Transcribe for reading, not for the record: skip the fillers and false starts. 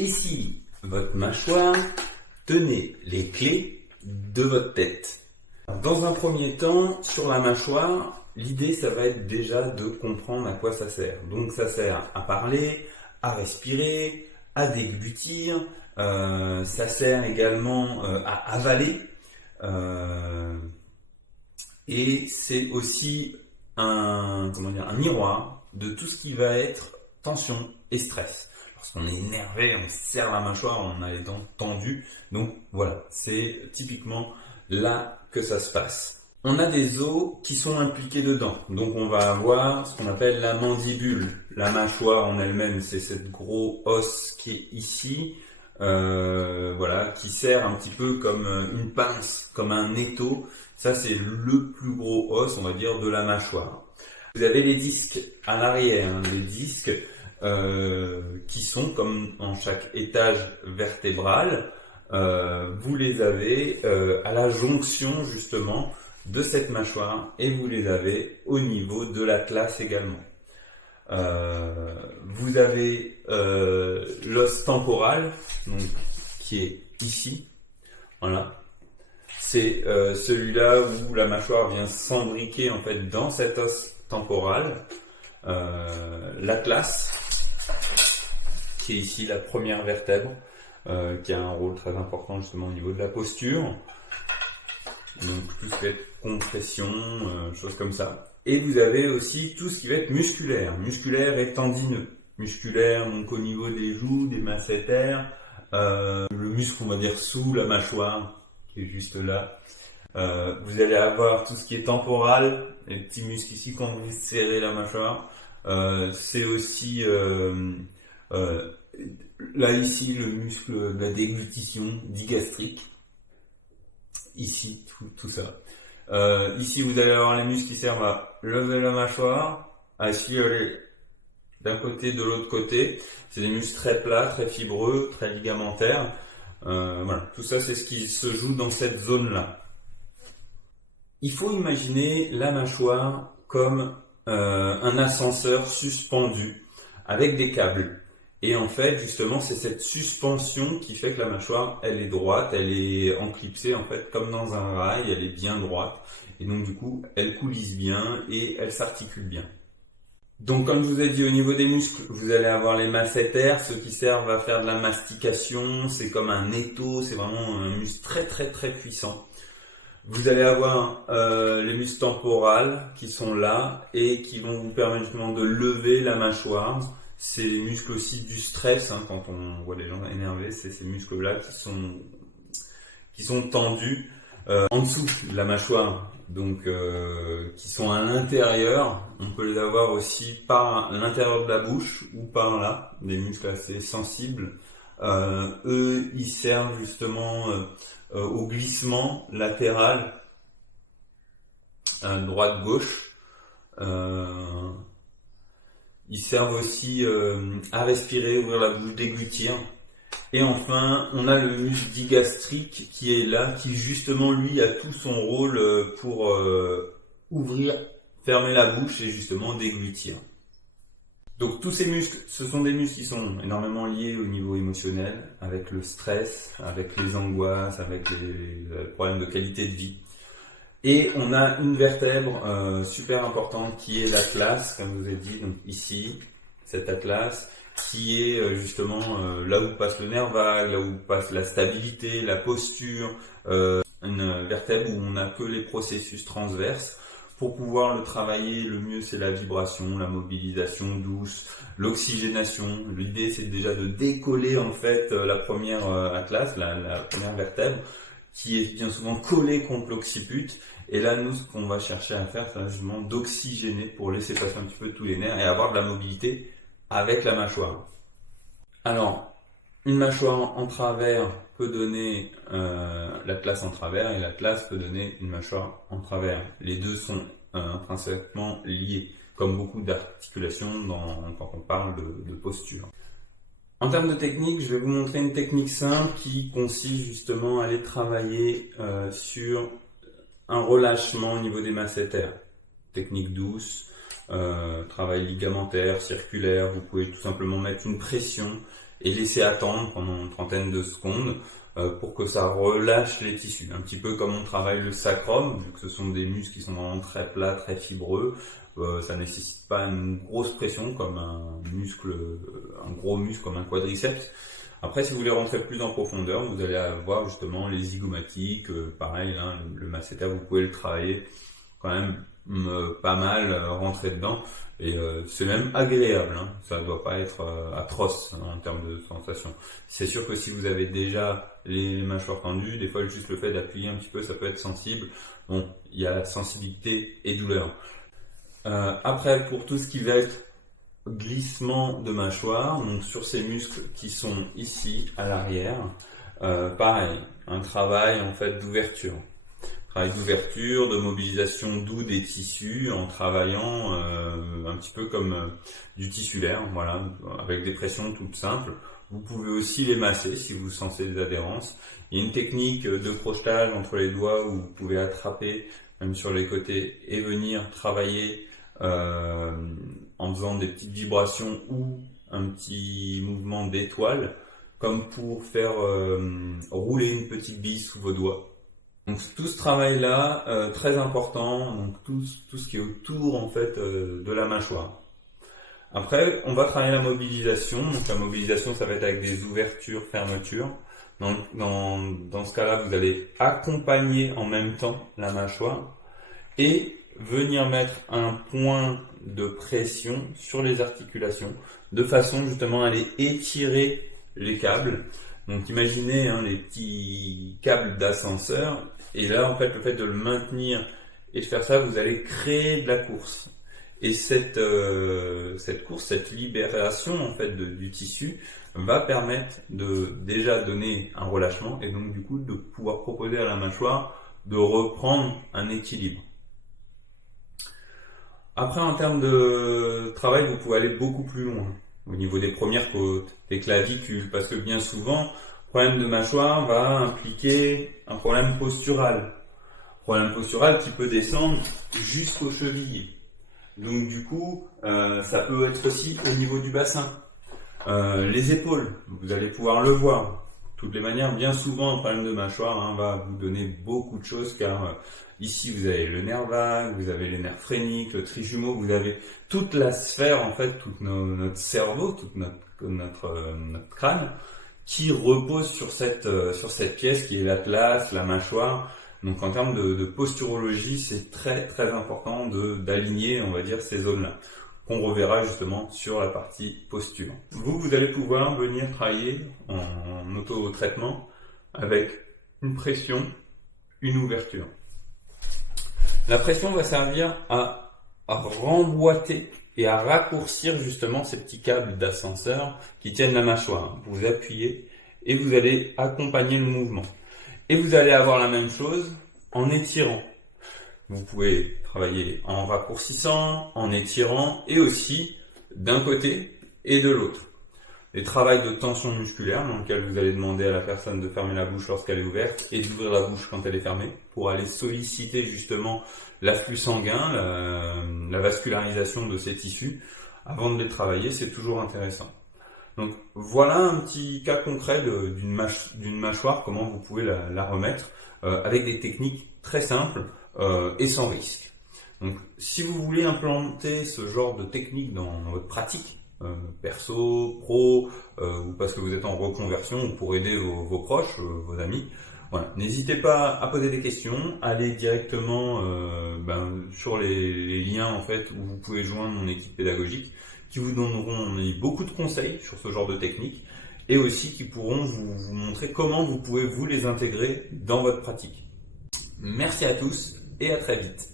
Et si votre mâchoire tenait les clés de votre tête? Dans un premier temps, sur la mâchoire, l'idée ça va être déjà de comprendre à quoi ça sert. Donc ça sert à parler, à respirer, à déglutir, ça sert également à avaler. Et c'est aussi un miroir de tout ce qui va être tension et stress. Lorsqu'on est énervé, on serre la mâchoire, on a les dents tendues. Donc voilà, c'est typiquement là que ça se passe. On a des os qui sont impliqués dedans. Donc on va avoir ce qu'on appelle la mandibule. La mâchoire en elle-même, c'est cette gros os qui est ici, voilà, qui sert un petit peu comme une pince, comme un étau. Ça, c'est le plus gros os, on va dire, de la mâchoire. Vous avez les disques à l'arrière, les disques qui sont comme en chaque étage vertébral. Vous les avez à la jonction justement de cette mâchoire et vous les avez au niveau de l'atlas également. Vous avez l'os temporal, donc, qui est ici, voilà. C'est celui-là où la mâchoire vient s'embriquer en fait dans cet os temporal. L'atlas, qui est ici la première vertèbre, qui a un rôle très important justement au niveau de la posture. Donc tout ce qui va être compression, choses comme ça. Et vous avez aussi tout ce qui va être musculaire et tendineux. Musculaire, donc au niveau des joues, des masséters, le muscle on va dire sous la mâchoire, qui est juste là. Vous allez avoir tout ce qui est temporal, les petits muscles ici quand vous serrez la mâchoire. C'est aussi là ici le muscle de la déglutition digastrique. Ici tout ça. Ici vous allez avoir les muscles qui servent à lever la mâchoire, à essuyer aller d'un côté de l'autre côté. C'est des muscles très plats, très fibreux, très ligamentaires. Voilà, tout ça c'est ce qui se joue dans cette zone-là. Il faut imaginer la mâchoire comme un ascenseur suspendu avec des câbles. Et en fait, justement, c'est cette suspension qui fait que la mâchoire, elle est droite, elle est enclipsée en fait comme dans un rail, elle est bien droite. Et donc du coup, elle coulisse bien et elle s'articule bien. Donc comme je vous ai dit, au niveau des muscles, vous allez avoir les masséters, ceux qui servent à faire de la mastication, c'est comme un étau, c'est vraiment un muscle très très très puissant. Vous allez avoir les muscles temporales qui sont là et qui vont vous permettre justement de lever la mâchoire. C'est les muscles aussi du stress, hein, quand on voit les gens énervés, c'est ces muscles-là qui sont tendus en dessous de la mâchoire, donc qui sont à l'intérieur. On peut les avoir aussi par l'intérieur de la bouche ou par là, des muscles assez sensibles. Eux, ils servent justement au glissement latéral, droite-gauche. Ils servent aussi à respirer, ouvrir la bouche, déglutir. Et enfin, on a le muscle digastrique qui est là, qui justement lui a tout son rôle pour ouvrir, fermer la bouche et justement déglutir. Donc tous ces muscles, ce sont des muscles qui sont énormément liés au niveau émotionnel, avec le stress, avec les angoisses, avec les problèmes de qualité de vie. Et on a une vertèbre super importante qui est l'atlas, comme je vous ai dit, donc ici, cet atlas, qui est justement là où passe le nerf vague, là où passe la stabilité, la posture, une vertèbre où on n'a que les processus transverses. Pour pouvoir le travailler, le mieux c'est la vibration, la mobilisation douce, l'oxygénation. L'idée c'est déjà de décoller en fait la première atlas, la première vertèbre, qui est bien souvent collée contre l'occiput. Et là, nous, ce qu'on va chercher à faire, c'est justement d'oxygéner pour laisser passer un petit peu tous les nerfs et avoir de la mobilité avec la mâchoire. Alors, une mâchoire en travers peut donner l'atlas en travers et l'atlas peut donner une mâchoire en travers. Les deux sont intrinsèquement liés, comme beaucoup d'articulations quand on parle de posture. En termes de technique, je vais vous montrer une technique simple qui consiste justement à aller travailler sur un relâchement au niveau des masséters. Technique douce, travail ligamentaire, circulaire, vous pouvez tout simplement mettre une pression et laisser attendre pendant une trentaine de secondes pour que ça relâche les tissus. Un petit peu comme on travaille le sacrum, vu que ce sont des muscles qui sont vraiment très plats, très fibreux. Ça nécessite pas une grosse pression comme un gros muscle comme un quadriceps. Après, si vous voulez rentrer plus en profondeur, vous allez avoir justement les zygomatiques, pareil, hein, le masséter, vous pouvez le travailler quand même pas mal, rentrer dedans, et c'est même agréable, hein. Ça ne doit pas être atroce en termes de sensation. C'est sûr que si vous avez déjà les mâchoires tendues, des fois juste le fait d'appuyer un petit peu, ça peut être sensible. Bon, il y a sensibilité et douleur. Après, pour tout ce qui va être glissement de mâchoire, donc sur ces muscles qui sont ici à l'arrière, pareil, un travail en fait d'ouverture. Travail d'ouverture, de mobilisation doux des tissus en travaillant un petit peu comme du tissulaire, voilà, avec des pressions toutes simples. Vous pouvez aussi les masser si vous sentez des adhérences. Il y a une technique de crochetage entre les doigts où vous pouvez attraper même sur les côtés et venir travailler en faisant des petites vibrations ou un petit mouvement d'étoile, comme pour faire rouler une petite bille sous vos doigts. Donc tout ce travail-là, très important, donc tout ce qui est autour en fait de la mâchoire. Après, on va travailler la mobilisation. Donc la mobilisation, ça va être avec des ouvertures, fermetures. Dans ce cas-là, vous allez accompagner en même temps la mâchoire et venir mettre un point de pression sur les articulations, de façon justement à aller étirer les câbles. Donc imaginez les petits câbles d'ascenseur, et là en fait le fait de le maintenir et de faire ça, vous allez créer de la course. Et cette course, cette libération en fait du tissu va permettre de déjà donner un relâchement et donc du coup de pouvoir proposer à la mâchoire de reprendre un équilibre. Après, en termes de travail, vous pouvez aller beaucoup plus loin au niveau des premières côtes, des clavicules, parce que bien souvent, le problème de mâchoire va impliquer un problème postural. Problème postural qui peut descendre jusqu'aux chevilles. Donc du coup, ça peut être aussi au niveau du bassin. Les épaules, vous allez pouvoir le voir. De toutes les manières, bien souvent, un problème de mâchoire va vous donner beaucoup de choses, car ici vous avez le nerf vague, vous avez les nerfs phréniques, le trijumeau, vous avez toute la sphère, en fait, tout notre cerveau, tout notre crâne, qui repose sur cette pièce qui est l'atlas, la mâchoire. Donc en termes de posturologie, c'est très très important d'aligner, on va dire, ces zones-là, qu'on reverra justement sur la partie posture. Vous allez pouvoir venir travailler en auto-traitement avec une pression, une ouverture. La pression va servir à remboîter et à raccourcir justement ces petits câbles d'ascenseur qui tiennent la mâchoire. Vous appuyez et vous allez accompagner le mouvement. Et vous allez avoir la même chose en étirant. Vous pouvez travailler en raccourcissant, en étirant et aussi d'un côté et de l'autre. Les travails de tension musculaire dans lequel vous allez demander à la personne de fermer la bouche lorsqu'elle est ouverte et d'ouvrir la bouche quand elle est fermée pour aller solliciter justement l'afflux sanguin, la vascularisation de ces tissus. Avant de les travailler, c'est toujours intéressant. Donc voilà un petit cas concret d'une mâchoire, comment vous pouvez la remettre avec des techniques très simples et sans risque. Donc si vous voulez implanter ce genre de technique dans votre pratique, perso, pro, ou parce que vous êtes en reconversion ou pour aider vos proches, vos amis, voilà, n'hésitez pas à poser des questions, allez directement sur les liens en fait où vous pouvez joindre mon équipe pédagogique qui vous donneront beaucoup de conseils sur ce genre de technique et aussi qui pourront vous montrer comment vous pouvez vous les intégrer dans votre pratique. Merci à tous et à très vite.